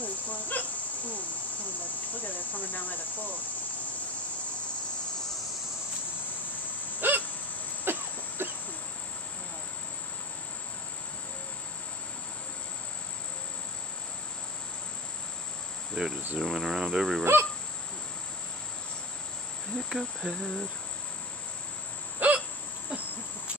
Look at it coming down by the pool. They're just zooming around everywhere. Pick up head.